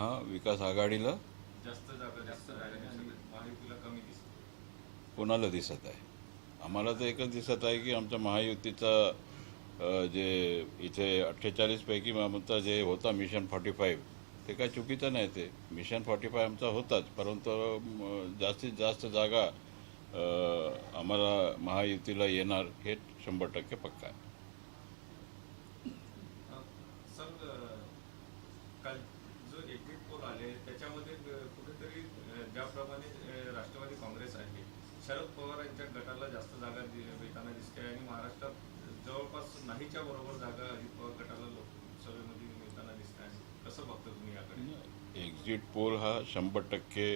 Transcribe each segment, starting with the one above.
महाविकास आघाडीला जास्त जागा जास्त जागा आणि महायुतीला कमी दिसते कोणाला दिसत आहे? आम्हाला तर एकच दिसत आहे की आमच्या महायुतीचा जे इथे अठ्ठेचाळीसपैकी आमचा जे होता मिशन फॉर्टी फाईव्ह ते काय चुकीचं नाही ते. मिशन फॉर्टी फाय आमचा होताच परंतु जास्तीत जास्त जागा आम्हाला महायुतीला येणार हे शंभर टक्के पक्का आहे सर अं, काल जो एक्झिट पोल आले त्याच्यामध्ये कुठेतरी ज्याप्रमाणे राष्ट्रवादी काँग्रेस आहे शरद पवार यांच्या गटाला जास्त जागा मिळताना दिसते आणि महाराष्ट्रात जवळपास नाहीच्या बरोबर जागा अजित पवार गटाला लोकसभेमध्ये मिळताना दिसते आहे. कसं बघता तुम्ही याकडे? एक्झिट पोल हा शंभर टक्के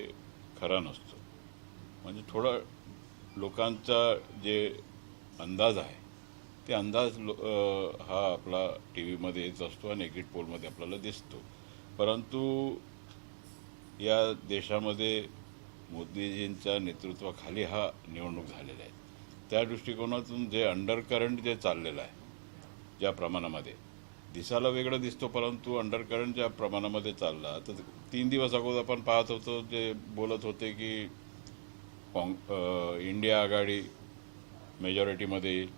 खरा नसतो. म्हणजे थोडा लोकांचा जे अंदाज आहे ते अंदाज लो हा आपला टी व्हीमध्ये येत असतो आणि एक्झिट पोलमध्ये आपल्याला दिसतो. परंतु या देशामध्ये मोदीजींच्या नेतृत्वाखाली हा निवडणूक झालेला आहे. त्या दृष्टिकोनातून जे अंडर करंट जे चाललेलं आहे ज्या प्रमाणामध्ये दिसायला वेगळं दिसतो परंतु अंडर करंट ज्या प्रमाणामध्ये चालला तर तीन दिवस अगोदर आपण पाहत होतो जे बोलत होते की काँग इंडिया आघाडी मेजॉरिटीमध्ये येईल.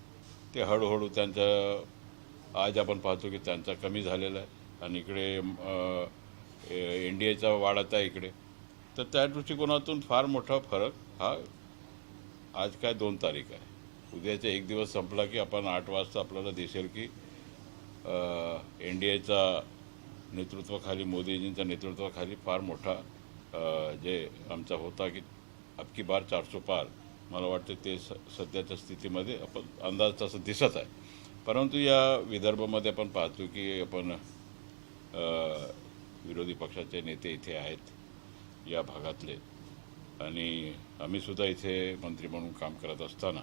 ते हळूहळू त्यांच्या आज आपण पाहतो की त्यांचा कमी झालेला आहे. आणि इकडे एन डी एचा वाढत आहे इकडे. तर त्या दृष्टिकोनातून फार मोठा फरक हा आज काय दोन तारीख आहे. उद्याचा एक दिवस संपला की आपण आठ वाजता आपल्याला दिसेल की एन डी एचा नेतृत्वाखाली मोदीजींच्या नेतृत्वाखाली फार मोठा जे आमचा होता की अबकी बार चारशे पार. मला वाटतं ते स सध्याच्या स्थितीमध्ये आपण अंदाज तसं दिसत आहे. परंतु या विदर्भामध्ये आपण पाहतो की आपण विरोधी पक्षाचे नेते इथे आहेत या भागातले. आणि आम्हीसुद्धा इथे मंत्री म्हणून काम करत असताना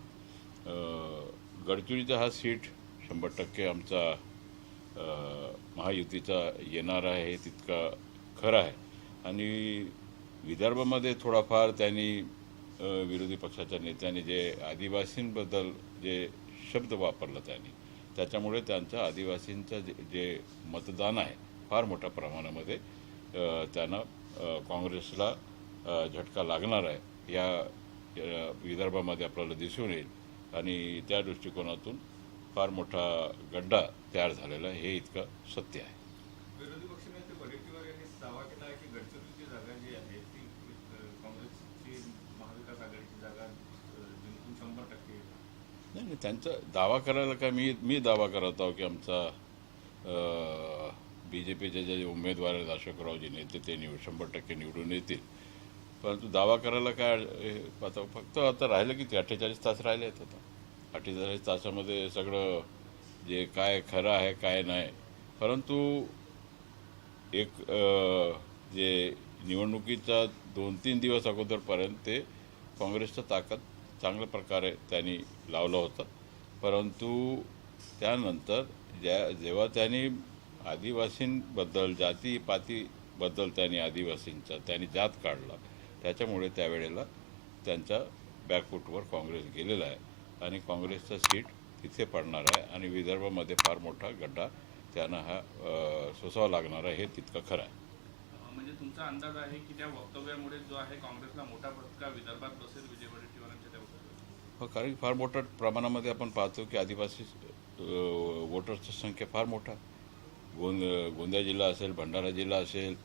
गडचिरोलीचा हा सीट शंभर टक्के आमचा महायुतीचा येणार आहे हे तितका खरं आहे. आणि विदर्भामध्ये थोडाफार त्यांनी विरोधी पक्षाच्या नेत्यांनी जे आदिवासींबद्दल जे शब्द वापरला त्यांनी त्याच्यामुळे त्यांचा आदिवासींचं जे जे मतदान आहे फार मोठ्या प्रमाणामध्ये त्यांना काँग्रेसला झटका लागणार आहे. या विदर्भामध्ये आपल्याला दिसून येईल. आणि त्या दृष्टिकोनातून फार मोठा गड्डा तयार झालेला आहे. हे इतकं सत्य आहे. विरोधी पक्षनेते वडेट्टीवार यांनी दावा केला आहे की गडचिरोलीची जागा जी आहे ती अं, काँग्रेसची महाविकास आघाडीची जागा अं, जिंकून शंभर टक्के येईल. नाही नाही त्यांचा दावा करायला काय मी मी दावा करत आहो की आमचा बी जे पीचे जे उमेदवार आहेत अशोकरावजी नेते ते निवड शंभर टक्के निवडून येतील. परंतु दावा करायला काय हे, आता फक्त आता राहिलं किती अठ्ठेचाळीस तास राहिले आहेत आता. अठ्ठेचाळीस तासामध्ये सगळं जे काय खरं आहे काय नाही. परंतु एक जे निवडणुकीचा दोन तीन दिवस अगोदरपर्यंत ते काँग्रेसचं ताकद चांगल्या प्रकारे त्यांनी लावलं होतं. परंतु त्यानंतर ज्या जेव्हा त्यांनी आदिवासींबद्दल जातीपातीबद्दल त्यांनी आदिवासींचा त्यांनी जात काढला. त्याच्यामुळे त्यावेळेला त्यांच्या बॅकफूटवर काँग्रेस गेलेला आहे. आणि काँग्रेसचा सीट तिथे पडणार आहे आणि विदर्भामध्ये फार मोठा गड्डा त्यांना हा सोसावा लागणार आहे हे तितकं खरं आहे. म्हणजे तुमचा अंदाज आहे की त्या वक्तव्यामुळे जो आहे काँग्रेसला मोठा फटका विदर्भात बसेल विजय वडेट्टीवारांच्या हो कारण की फार मोठ्या प्रमाणामध्ये आपण पाहतो की आदिवासी वोटर्सची संख्या फार मोठा गोंद गोंदिया जिल्हा असेल भंडारा जिल्हा असेल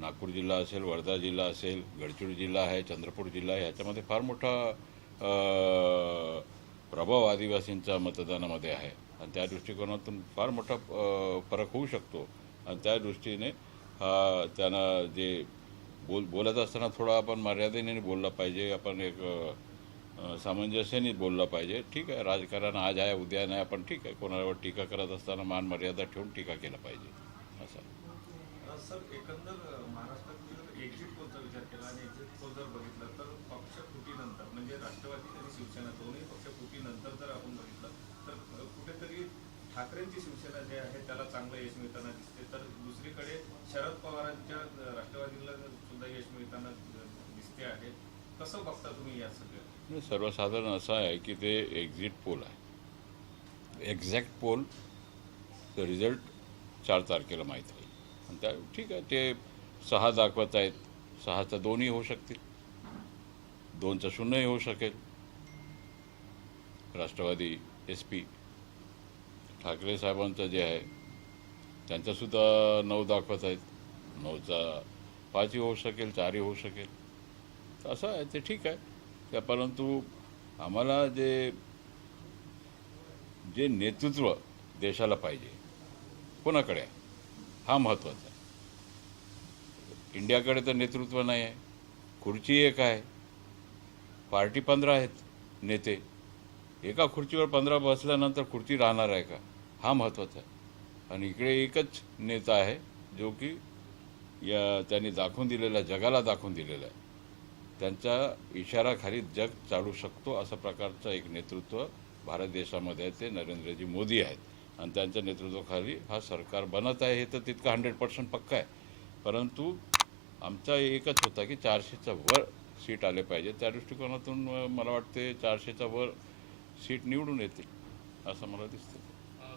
नागपूर जिल्हा असेल वर्धा जिल्हा असेल गडचिरोली जिल्हा आहे चंद्रपूर जिल्हा आहे ह्याच्यामध्ये फार मोठा प्रभाव आदिवासींचा मतदानामध्ये आहे. आणि त्या दृष्टिकोनातून फार मोठा फरक होऊ शकतो. आणि त्या दृष्टीने हा त्यांना जे बोल बोलत असताना थोडा आपण मर्यादेने बोलला पाहिजे. आपण एक सामंजस्याने बोललं पाहिजे. ठीक आहे राजकारण आज आहे उद्या नाही आपण ठीक आहे. कोणावर टीका करत असताना मान मर्यादा ठेवून टीका केला पाहिजे. असं अं, सर एकंदर महाराष्ट्रातील एक्झिट पोलचा विचार केला आणि एक्झिट पोल जर बघितलं तर पक्ष फुटीनंतर म्हणजे राष्ट्रवादी आणि शिवसेना दोन्ही पक्ष फुटीनंतर जर आपण बघितलं तर कुठेतरी ठाकरेंची शिवसेना जे आहे त्याला चांगलं यश मिळताना दिसते. तर दुसरीकडे शरद पवारांच्या अं, राष्ट्रवादीला सुद्धा यश मिळताना अं, दिसते आहे कसं बघता तुम्ही या सगळं? नाही, सर्वसाधारण असं आहे की ते एक्झिट पोल आहे. एक्झॅक्ट पोल रिझल्ट चार तारखेला माहीत होईल. आणि त्या ठीक आहे ते सहा दाखवत आहेत. सहाचा दोनही होऊ शकतील. दोनचं शून्यही होऊ शकेल. राष्ट्रवादी एस पी ठाकरे साहेबांचं जे आहे त्यांचासुद्धा नऊ दाखवत आहेत. नऊचा पाचही होऊ शकेल चारही होऊ शकेल. तर असं आहे ते ठीक आहे. त्या परंतु आम्हाला जे जे नेतृत्व देशाला पाहिजे कोणाकडे आहे? हा महत्त्वाचा आहे. इंडियाकडे तर नेतृत्व नाही आहे. खुर्ची एक आहे. पार्टी पंधरा आहेत नेते. एका खुर्चीवर पंधरा बसल्यानंतर खुर्ची राहणार आहे का? हा महत्त्वाचा आहे. आणि इकडे एकच नेता आहे जो की या त्यांनी दाखवून दिलेला जगाला दाखवून दिलेला आहे. त्यांच्या इशाराखाली जग चालू शकतो असं प्रकारचं एक नेतृत्व भारत देशामध्ये आहे ते नरेंद्रजी मोदी आहेत. आणि त्यांच्या नेतृत्वाखाली हा सरकार बनत आहे हे तर तितकं हंड्रेड पर्सेंट पक्का आहे. परंतु आमचा एकच होता की चारशेच्या वर सीट आले पाहिजे. त्या दृष्टिकोनातून मला वाटते चारशेच्या वर सीट निवडून येतील असं मला दिसतं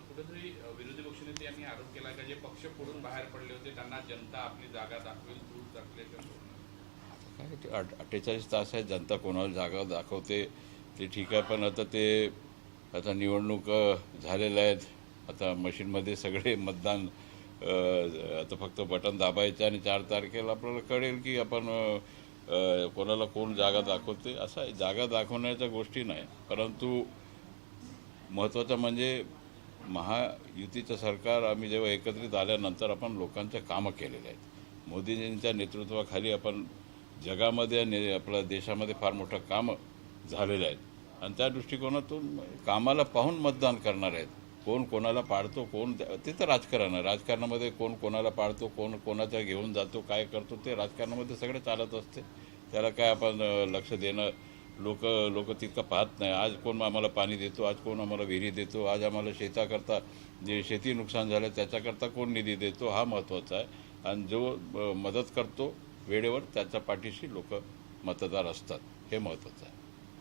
कुठेतरी विरोधी पक्षनेते यांनी आरोप केला की जे पक्ष फोडून बाहेर पडले होते त्यांना जनता आपली जागा दाखवेल दूर टाकल्याच्या काय ते अठ्ठेचाळीस तास आहे जनता कोणाला जागा दाखवते ते ठीक आहे पण आता ते आता निवडणूक झालेल्या आहेत. आता मशीनमध्ये सगळे मतदान आता फक्त बटन दाबायचं आणि चार तारखेला आपल्याला कळेल की आपण कोणाला कोण जागा दाखवते असं आहे जागा दाखवण्याच्या गोष्टी नाही. परंतु महत्त्वाचं म्हणजे महायुतीचं सरकार आम्ही जेव्हा एकत्रित आल्यानंतर आपण लोकांचे कामं केलेले आहेत. मोदीजींच्या नेतृत्वाखाली आपण जगामध्ये आणि आपल्या देशामध्ये फार मोठं कामं झालेलं आहेत आणि त्या दृष्टिकोनातून कामाला पाहून मतदान करणार आहेत. कोण कोणाला पाडतो कोण ते तर राजकारण आहे. राजकारणामध्ये कोण कोणाला पाडतो कोण कोणाच्या घेऊन जातो काय करतो ते राजकारणामध्ये सगळं चालत असते. त्याला काय आपण लक्ष देणं लोक लोक तितकं पाहत नाही. आज कोण आम्हाला पाणी देतो आज कोण आम्हाला विहिरी देतो आज आम्हाला शेताकरता जे शेती नुकसान झालं त्याच्याकरता कोण निधी देतो हा महत्त्वाचा आहे. आणि जो मदत करतो वेळेवर त्याच्या पाठीशी लोक मतदार असतात. हे महत्त्वाचं आहे.